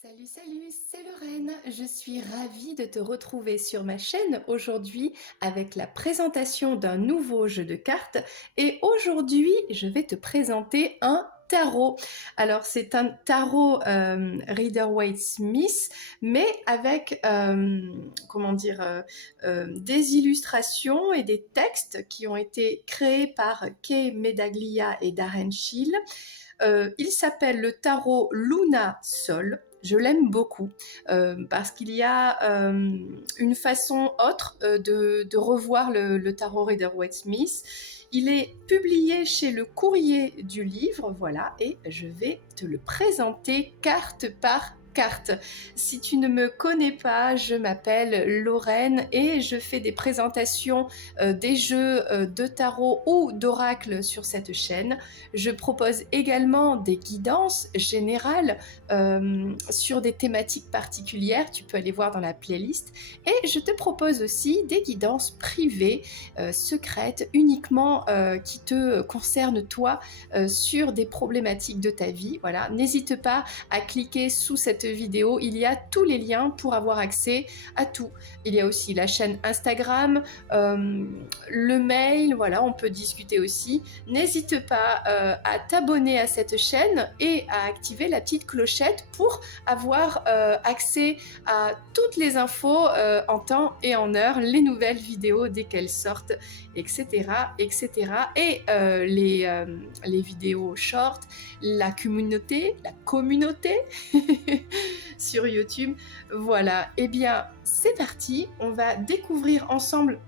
Salut, salut, c'est Lorraine. Je suis ravie de te retrouver sur ma chaîne aujourd'hui avec la présentation d'un nouveau jeu de cartes. Et aujourd'hui, je vais te présenter un tarot. Alors, c'est un tarot Rider-Waite-Smith, mais avec, des illustrations et des textes qui ont été créés par Kay Medaglia et Darren Shield. Il s'appelle le tarot Luna Sol. Je l'aime beaucoup parce qu'il y a une façon autre de revoir le tarot Rider-Waite-Smith. Il est publié chez le Courrier du Livre, voilà, et je vais te le présenter carte par carte. Si tu ne me connais pas, je m'appelle Lorraine et je fais des présentations des jeux de tarot ou d'oracle sur cette chaîne. Je propose également des guidances générales sur des thématiques particulières. Tu peux aller voir dans la playlist. Et je te propose aussi des guidances privées, secrètes, uniquement qui te concernent toi sur des problématiques de ta vie. Voilà, n'hésite pas à cliquer sous cette vidéo. Il y a tous les liens pour avoir accès à tout. Il y a aussi la chaîne Instagram, le mail, voilà, on peut discuter aussi. N'hésite pas à t'abonner à cette chaîne et à activer la petite clochette pour avoir accès à toutes les infos en temps et en heure, les nouvelles vidéos dès qu'elles sortent, etc. etc. Et les vidéos short, la communauté sur YouTube. Voilà, et bien c'est parti, on va découvrir ensemble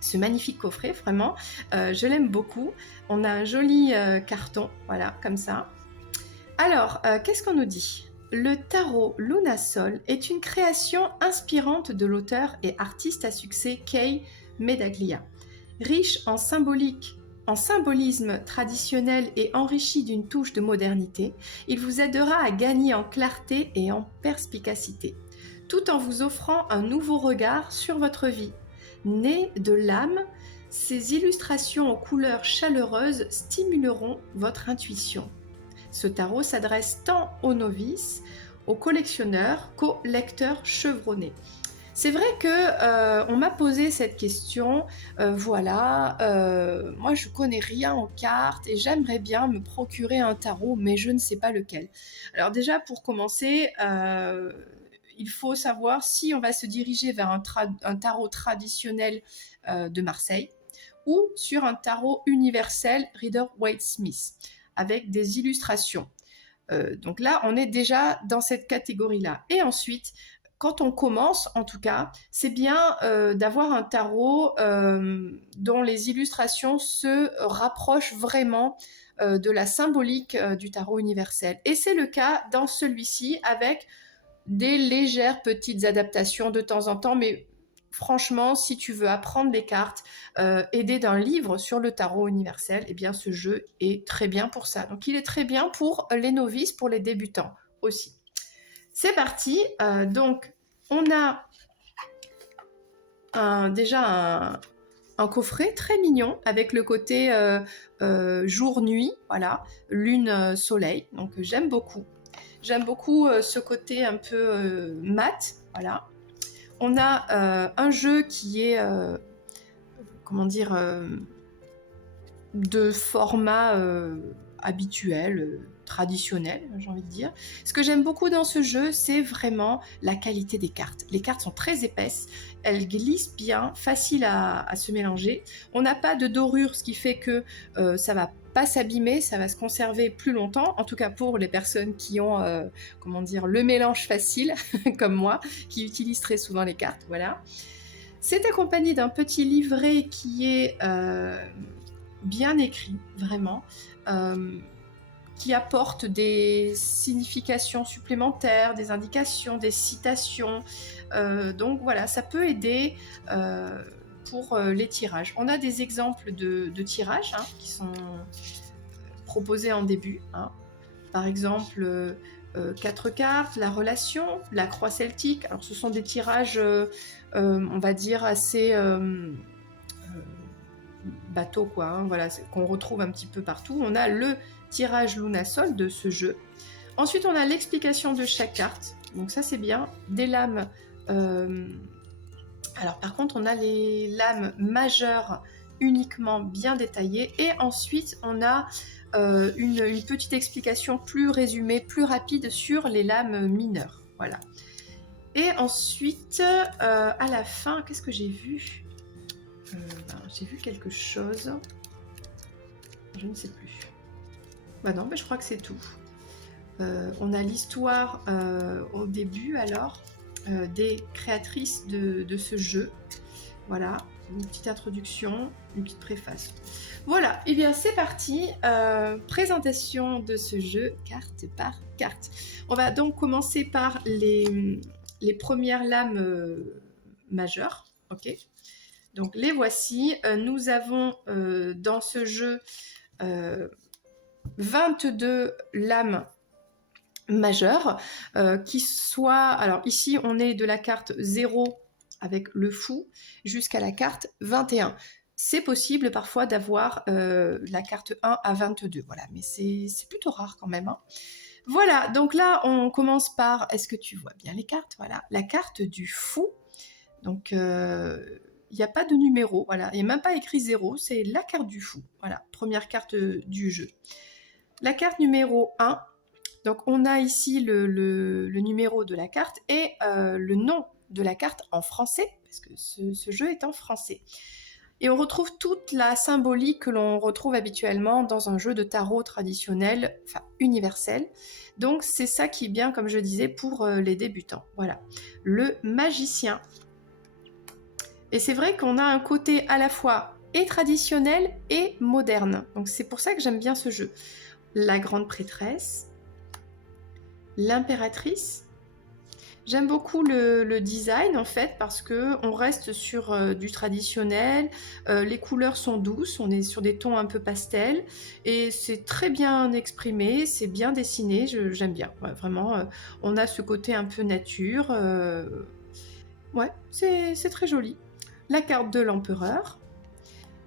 ce magnifique coffret, vraiment, je l'aime beaucoup. On a un joli carton, voilà, comme ça. Alors, qu'est-ce qu'on nous dit? Le tarot Luna Sol est une création inspirante de l'auteur et artiste à succès Kay Medaglia. Riche en symbolisme traditionnel et enrichi d'une touche de modernité, il vous aidera à gagner en clarté et en perspicacité, tout en vous offrant un nouveau regard sur votre vie. Né de l'âme, ces illustrations aux couleurs chaleureuses stimuleront votre intuition. Ce tarot s'adresse tant aux novices, aux collectionneurs qu'aux lecteurs chevronnés. C'est vrai que on m'a posé cette question, moi je connais rien aux cartes et j'aimerais bien me procurer un tarot, mais je ne sais pas lequel. Alors déjà pour commencer, il faut savoir si on va se diriger vers un tarot traditionnel de Marseille ou sur un tarot universel Rider-Waite-Smith avec des illustrations. Donc là, on est déjà dans cette catégorie-là. Et ensuite, quand on commence, en tout cas, c'est bien d'avoir un tarot dont les illustrations se rapprochent vraiment de la symbolique du tarot universel. Et c'est le cas dans celui-ci avec des légères petites adaptations de temps en temps, mais franchement, si tu veux apprendre les cartes, aidé d'un livre sur le tarot universel, eh bien ce jeu est très bien pour ça. Donc il est très bien pour les novices, pour les débutants aussi. C'est parti. Donc on a déjà un coffret très mignon avec le côté jour-nuit, voilà, lune-soleil. Donc j'aime beaucoup. J'aime beaucoup ce côté un peu mat, voilà. On a un jeu qui est, de format habituel, traditionnel, j'ai envie de dire. Ce que j'aime beaucoup dans ce jeu, c'est vraiment la qualité des cartes. Les cartes sont très épaisses, elles glissent bien, faciles à se mélanger. On n'a pas de dorure, ce qui fait que ça va pas s'abîmer, ça va se conserver plus longtemps, en tout cas pour les personnes qui ont le mélange facile, comme moi, qui utilisent très souvent les cartes, voilà. C'est accompagné d'un petit livret qui est bien écrit, vraiment, qui apporte des significations supplémentaires, des indications, des citations. Donc voilà, ça peut aider pour les tirages. On a des exemples de tirages qui sont proposés en début. Par exemple, 4 cartes, la relation, la croix celtique. Alors ce sont des tirages, on va dire, assez bateau, quoi, voilà, qu'on retrouve un petit peu partout. On a le tirage Luna Sol de ce jeu. Ensuite, on a l'explication de chaque carte. Donc ça c'est bien. Des lames. Alors par contre, on a les lames majeures uniquement bien détaillées. Et ensuite, on a une petite explication plus résumée, plus rapide sur les lames mineures. Voilà. Et ensuite, à la fin, qu'est-ce que j'ai vu? J'ai vu quelque chose. Je ne sais plus. Bah non, mais je crois que c'est tout. On a l'histoire au début alors des créatrices de ce jeu. Voilà, une petite introduction, une petite préface. Voilà, et bien c'est parti, présentation de ce jeu carte par carte. On va donc commencer par les premières lames majeures, ok. Donc les voici, nous avons dans ce jeu 22 lames majeures qui soient... Alors ici on est de la carte 0 avec le fou jusqu'à la carte 21. C'est possible parfois d'avoir la carte 1 à 22, voilà, mais c'est plutôt rare quand même. Hein. Voilà, donc là on commence par, est-ce que tu vois bien les cartes? Voilà, la carte du fou. Donc il n'y a pas de numéro, voilà, il n'y a même pas écrit 0, c'est la carte du fou. Voilà, première carte du jeu. La carte numéro 1, donc on a ici le numéro de la carte et le nom de la carte en français, parce que ce jeu est en français. Et on retrouve toute la symbolique que l'on retrouve habituellement dans un jeu de tarot traditionnel, enfin universel. Donc c'est ça qui est bien, comme je disais, pour les débutants. Voilà, le magicien. Et c'est vrai qu'on a un côté à la fois et traditionnel et moderne. Donc c'est pour ça que j'aime bien ce jeu. La grande prêtresse, l'impératrice. J'aime beaucoup le design en fait parce que on reste sur du traditionnel, les couleurs sont douces, on est sur des tons un peu pastel et c'est très bien exprimé, c'est bien dessiné, j'aime bien. Ouais, vraiment, on a ce côté un peu nature. Ouais, c'est très joli. La carte de l'empereur.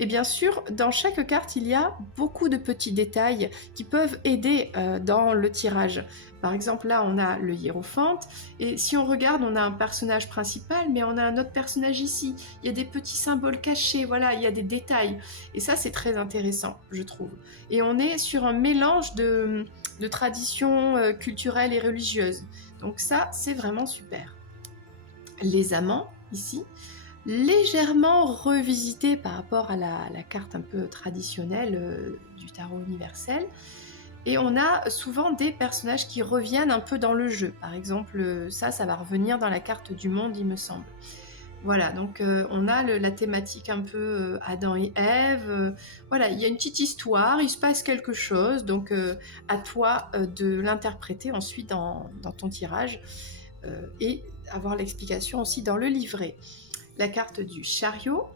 Et bien sûr, dans chaque carte, il y a beaucoup de petits détails qui peuvent aider dans le tirage. Par exemple, là, on a le hiérophante, et si on regarde, on a un personnage principal, mais on a un autre personnage ici. Il y a des petits symboles cachés, voilà, il y a des détails. Et ça, c'est très intéressant, je trouve. Et on est sur un mélange de traditions culturelles et religieuses. Donc ça, c'est vraiment super. Les amants, ici, légèrement revisité par rapport à la carte un peu traditionnelle du tarot universel. Et on a souvent des personnages qui reviennent un peu dans le jeu. Par exemple, ça va revenir dans la carte du monde, il me semble. Voilà, donc on a la thématique un peu Adam et Ève. Voilà, il y a une petite histoire, il se passe quelque chose, donc à toi de l'interpréter ensuite dans ton tirage et avoir l'explication aussi dans le livret. La carte du chariot,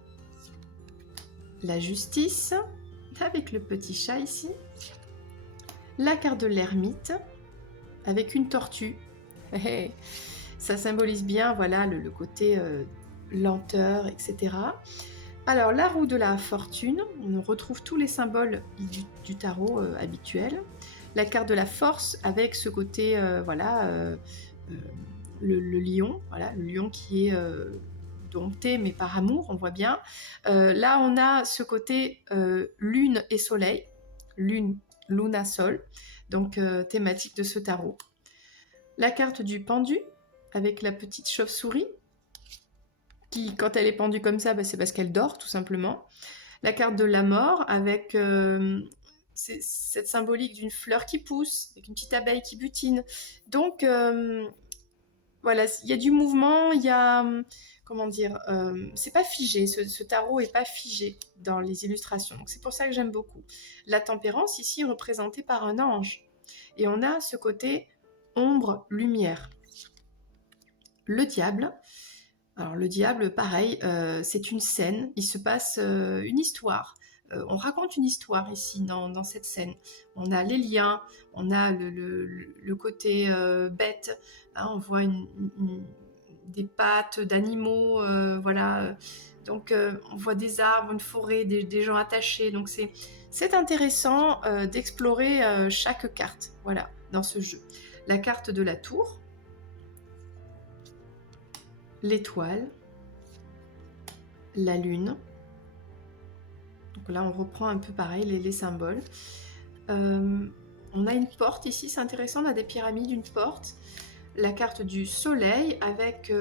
la justice, avec le petit chat ici, la carte de l'ermite, avec une tortue. Ça symbolise bien voilà, le côté lenteur, etc. Alors, la roue de la fortune, on retrouve tous les symboles du tarot habituel. La carte de la force, avec ce côté, le lion, voilà, le lion qui est... dompté, mais par amour, on voit bien. Là, on a ce côté lune et soleil, lune, luna, sol, donc thématique de ce tarot. La carte du pendu, avec la petite chauve-souris, qui, quand elle est pendue comme ça, c'est parce qu'elle dort, tout simplement. La carte de la mort, avec cette symbolique d'une fleur qui pousse, avec une petite abeille qui butine. Donc, voilà, il y a du mouvement, il y a... Comment dire, c'est pas figé, ce tarot est pas figé dans les illustrations, donc c'est pour ça que j'aime beaucoup. La tempérance ici représentée par un ange, et on a ce côté ombre-lumière. Le diable, alors le diable pareil, c'est une scène, il se passe une histoire, on raconte une histoire ici dans cette scène. On a les liens, on a le côté bête, hein, on voit des pattes d'animaux, voilà. Donc on voit des arbres, une forêt, des gens attachés. Donc c'est intéressant d'explorer chaque carte, voilà, dans ce jeu. La carte de la tour, l'étoile, la lune. Donc là, on reprend un peu pareil les symboles. On a une porte ici, c'est intéressant, on a des pyramides, une porte. La carte du soleil avec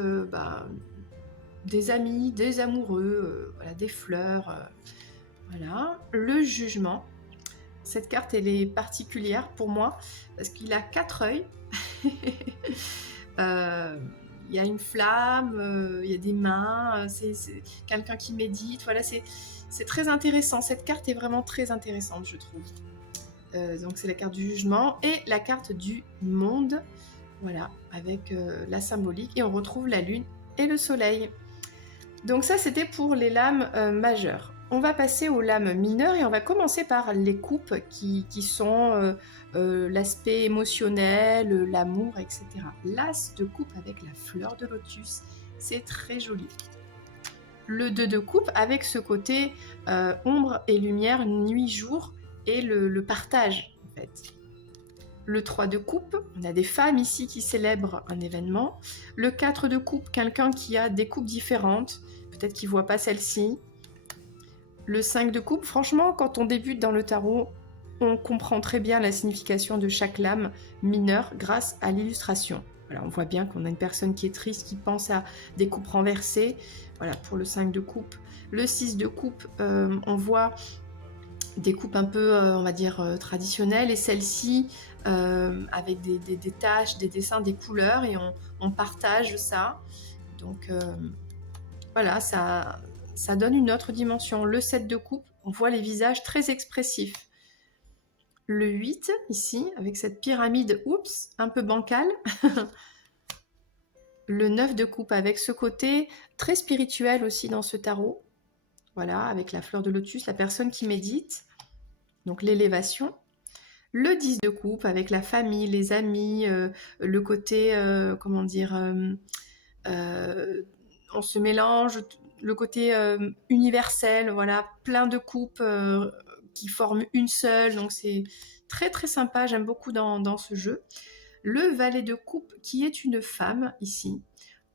des amis, des amoureux, voilà, des fleurs. Voilà. Le jugement. Cette carte, elle est particulière pour moi parce qu'il a 4 œils. Il y a une flamme, il y a des mains, c'est quelqu'un qui médite. Voilà, c'est très intéressant. Cette carte est vraiment très intéressante, je trouve. Donc c'est la carte du jugement et la carte du monde. Voilà, avec la symbolique. Et on retrouve la lune et le soleil. Donc ça, c'était pour les lames majeures. On va passer aux lames mineures et on va commencer par les coupes qui sont l'aspect émotionnel, l'amour, etc. L'as de coupe avec la fleur de lotus, c'est très joli. Le 2 de coupe avec ce côté ombre et lumière, nuit-jour et le partage en fait. Le 3 de coupe, on a des femmes ici qui célèbrent un événement. Le 4 de coupe, quelqu'un qui a des coupes différentes, peut-être qu'il ne voit pas celle-ci. Le 5 de coupe, franchement, quand on débute dans le tarot, on comprend très bien la signification de chaque lame mineure grâce à l'illustration. Voilà, on voit bien qu'on a une personne qui est triste, qui pense à des coupes renversées. Voilà, pour le 5 de coupe. Le 6 de coupe, on voit des coupes un peu, on va dire, traditionnelles, et celle-ci avec des taches, des dessins, des couleurs, et on partage ça. Donc voilà, ça donne une autre dimension. Le 7 de coupe, on voit les visages très expressifs. Le 8, ici, avec cette pyramide, oups, un peu bancale. Le 9 de coupe, avec ce côté très spirituel aussi dans ce tarot. Voilà, avec la fleur de lotus, la personne qui médite. Donc l'élévation. Le 10 de coupe avec la famille, les amis, le côté, comment dire, on se mélange, le côté universel, voilà, plein de coupes qui forment une seule, donc c'est très très sympa, j'aime beaucoup dans ce jeu. Le valet de coupe qui est une femme ici.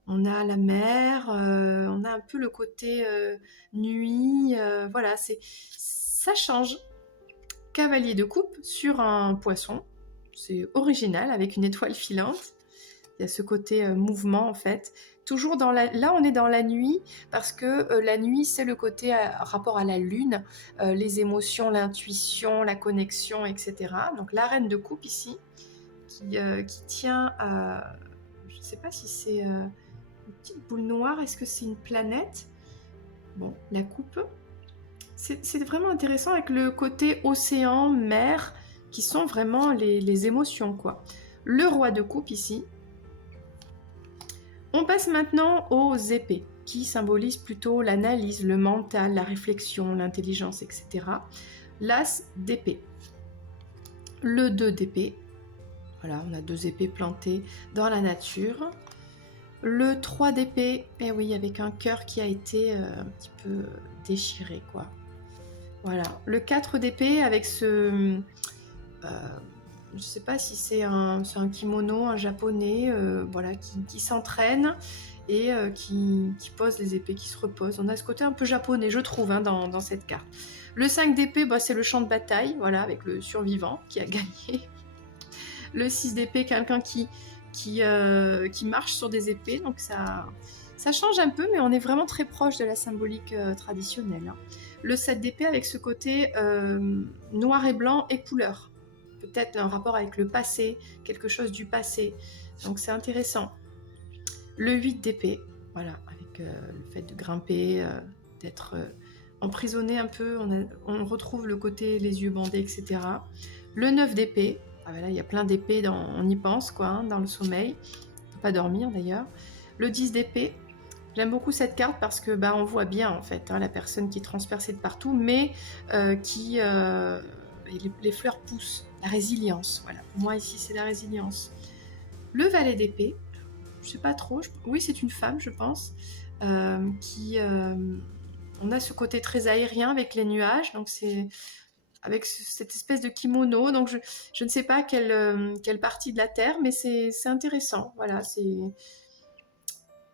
On a la mer, on a un peu le côté nuit, voilà, ça change. Cavalier de coupe sur un poisson, c'est original avec une étoile filante. Il y a ce côté mouvement en fait. Toujours là on est dans la nuit parce que la nuit c'est le côté rapport à la lune, les émotions, l'intuition, la connexion, etc. Donc la reine de coupe ici qui tient à, je ne sais pas si c'est une petite boule noire, est-ce que c'est une planète? Bon, la coupe. C'est vraiment intéressant avec le côté océan, mer, qui sont vraiment les émotions, quoi. Le roi de coupe ici. On passe maintenant aux épées, qui symbolisent plutôt l'analyse, le mental, la réflexion, l'intelligence, etc. L'as d'épée. Le 2 d'épée. Voilà, on a 2 épées plantées dans la nature. Le 3 d'épée, eh oui, avec un cœur qui a été un petit peu déchiré, quoi. Voilà, le 4 d'épée avec ce... je ne sais pas si c'est un kimono, un japonais, voilà, qui s'entraîne et qui pose les épées, qui se repose. On a ce côté un peu japonais, je trouve, hein, dans cette carte. Le 5 d'épée, bah, c'est le champ de bataille, voilà, avec le survivant qui a gagné. Le 6 d'épée, quelqu'un qui marche sur des épées, donc ça change un peu, mais on est vraiment très proche de la symbolique traditionnelle, hein. Le 7 d'épée avec ce côté noir et blanc et couleur. Peut-être un rapport avec le passé, quelque chose du passé. Donc c'est intéressant. Le 8 d'épée, voilà, avec le fait de grimper, d'être emprisonné un peu, on retrouve le côté les yeux bandés, etc. Le 9 d'épée, ah ben là il y a plein d'épées, on y pense, quoi, hein, dans le sommeil. On ne peut pas dormir d'ailleurs. Le 10 d'épée, j'aime beaucoup cette carte parce que on voit bien en fait hein, la personne qui est transpercée de partout, mais qui les fleurs poussent, la résilience. Voilà, pour moi ici c'est la résilience. Le valet d'épée, je sais pas trop, oui c'est une femme je pense, on a ce côté très aérien avec les nuages, donc c'est avec cette espèce de kimono, donc je ne sais pas quelle partie de la terre, mais c'est intéressant. Voilà, c'est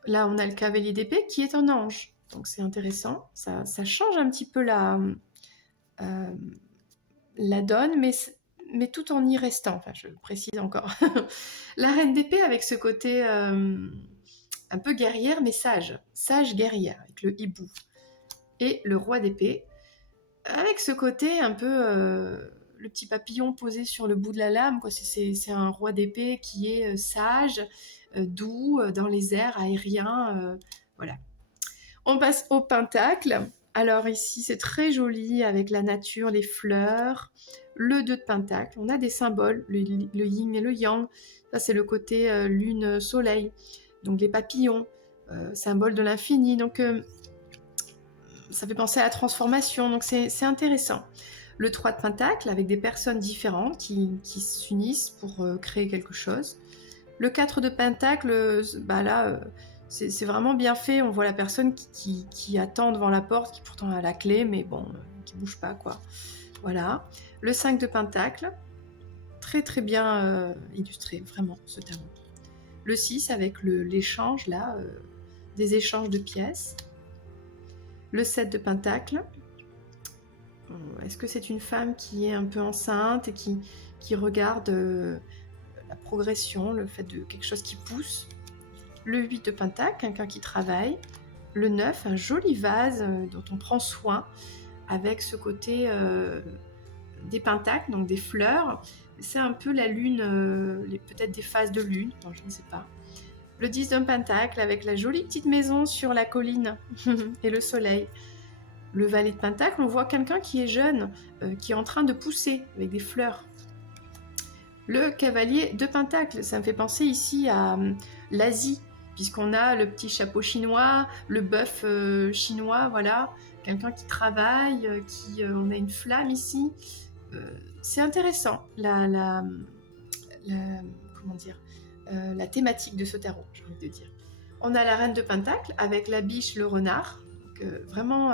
Là, on a le cavalier d'épée qui est un ange. Donc c'est intéressant. Ça change un petit peu euh, la donne, mais tout en y restant. Enfin, je précise encore. La reine d'épée avec ce côté un peu guerrière, mais sage. Sage guerrière, avec le hibou. Et le roi d'épée, avec ce côté un peu... le petit papillon posé sur le bout de la lame, quoi. C'est un roi d'épée qui est sage, doux, dans les airs, aérien. Voilà. On passe au pentacle. Alors ici, c'est très joli avec la nature, les fleurs, le 2 de pentacle. On a des symboles, le yin et le yang. Ça, c'est le côté lune-soleil. Donc les papillons, symbole de l'infini. Donc ça fait penser à la transformation. Donc c'est intéressant. Le 3 de pentacle avec des personnes différentes qui s'unissent pour créer quelque chose. Le 4 de pentacle, bah là, c'est vraiment bien fait. On voit la personne qui attend devant la porte, qui pourtant a la clé, mais bon, qui bouge pas, quoi. Voilà. Le 5 de pentacle, très très bien illustré, vraiment, ce tarot. Le 6 avec l'échange, là, des échanges de pièces. Le 7 de pentacle. Est-ce que c'est une femme qui est un peu enceinte et qui regarde la progression, le fait de quelque chose qui pousse? Le 8 de pentacle, quelqu'un qui travaille. Le 9, un joli vase dont on prend soin avec ce côté des pentacles, donc des fleurs. C'est un peu la lune, peut-être des phases de lune, non, je ne sais pas. Le 10 d'un pentacle avec la jolie petite maison sur la colline et le soleil. Le valet de pentacle, on voit quelqu'un qui est jeune, qui est en train de pousser avec des fleurs. Le cavalier de pentacle, ça me fait penser ici à l'Asie, puisqu'on a le petit chapeau chinois, le bœuf chinois, voilà, quelqu'un qui travaille, on a une flamme ici. C'est intéressant, comment dire, la thématique de ce tarot, j'ai envie de dire. On a la reine de pentacle avec la biche, le renard, donc, vraiment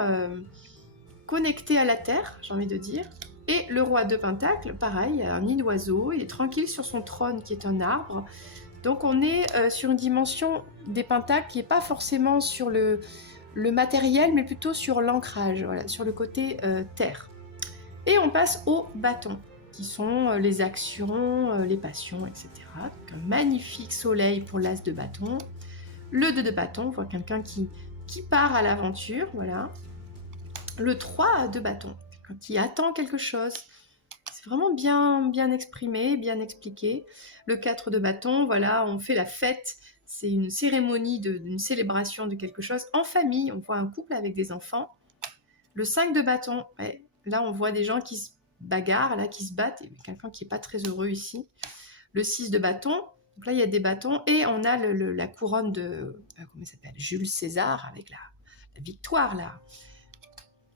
connecté à la terre, j'ai envie de dire. Et le roi de pentacle, pareil, un nid d'oiseau, il est tranquille sur son trône qui est un arbre. Donc on est sur une dimension des pentacles qui n'est pas forcément sur le matériel, mais plutôt sur l'ancrage, voilà, sur le côté terre. Et on passe aux bâtons, qui sont les actions, les passions, etc. Donc un magnifique soleil pour l'as de bâton. Le 2 de bâton, on voit quelqu'un qui part à l'aventure, voilà. Le 3 de bâton, quelqu'un qui attend quelque chose. C'est vraiment bien exprimé, bien expliqué. Le 4 de bâton, voilà, on fait la fête. C'est une cérémonie, une célébration de quelque chose en famille. On voit un couple avec des enfants. Le 5 de bâton, ouais, là on voit des gens qui se bagarrent, là, qui se battent. Et quelqu'un qui n'est pas très heureux ici. Le 6 de bâton, donc là il y a des bâtons. Et on a la couronne de, comment il s'appelle, Jules César, avec la victoire là.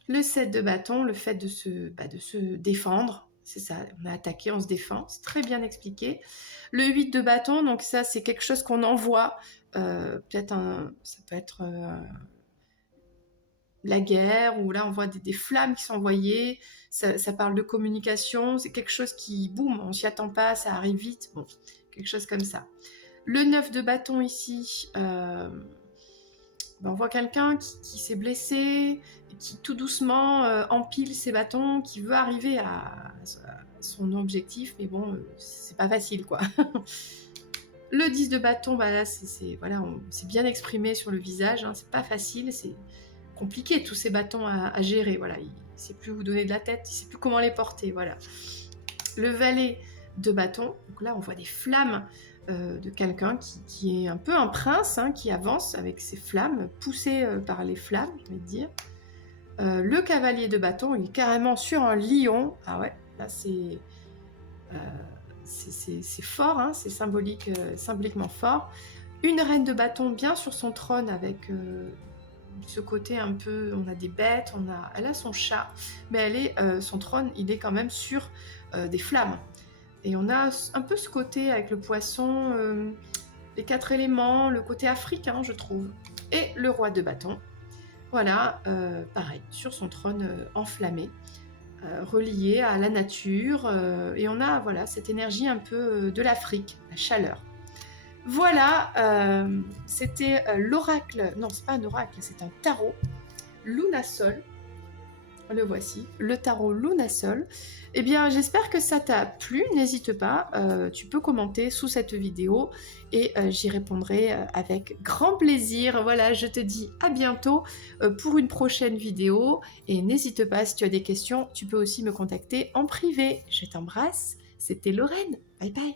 Le 7 de bâton, le fait de se défendre. C'est ça, on a attaqué, on se défend. C'est très bien expliqué. Le 8 de bâton, donc ça, c'est quelque chose qu'on envoie. Ça peut être la guerre, ou là, on voit des flammes qui sont envoyées. Ça parle de communication. C'est quelque chose qui, boum, on s'y attend pas, ça arrive vite. Bon, quelque chose comme ça. Le 9 de bâton ici, on voit quelqu'un qui s'est blessé, qui tout doucement empile ses bâtons, qui veut arriver à son objectif, mais bon, c'est pas facile, quoi. Le 10 de bâton, bah là, c'est bien exprimé sur le visage, hein, c'est pas facile, c'est compliqué, tous ces bâtons à gérer, voilà. Il sait plus où donner de la tête, il sait plus comment les porter, voilà. Le valet de bâton, donc là, on voit des flammes de quelqu'un qui est un peu un prince, hein, qui avance avec ses flammes, poussé par les flammes, je vais dire. Le cavalier de bâton, il est carrément sur un lion. Ah ouais, là c'est fort, hein, c'est symboliquement fort. Une reine de bâton bien sur son trône avec ce côté un peu, on a des bêtes, elle a son chat, mais son trône, il est quand même sur des flammes. Et on a un peu ce côté avec le poisson, les 4 éléments, le côté africain, je trouve. Et le roi de bâton, voilà, pareil, sur son trône enflammé, relié à la nature. Et on a voilà, cette énergie un peu de l'Afrique, la chaleur. Voilà, c'était l'oracle, non c'est pas un oracle, c'est un tarot Lunasol. Le voici, le tarot Lunasol. Eh bien, j'espère que ça t'a plu. N'hésite pas, tu peux commenter sous cette vidéo et j'y répondrai avec grand plaisir. Voilà, je te dis à bientôt pour une prochaine vidéo. Et n'hésite pas, si tu as des questions, tu peux aussi me contacter en privé. Je t'embrasse. C'était Lorraine. Bye bye.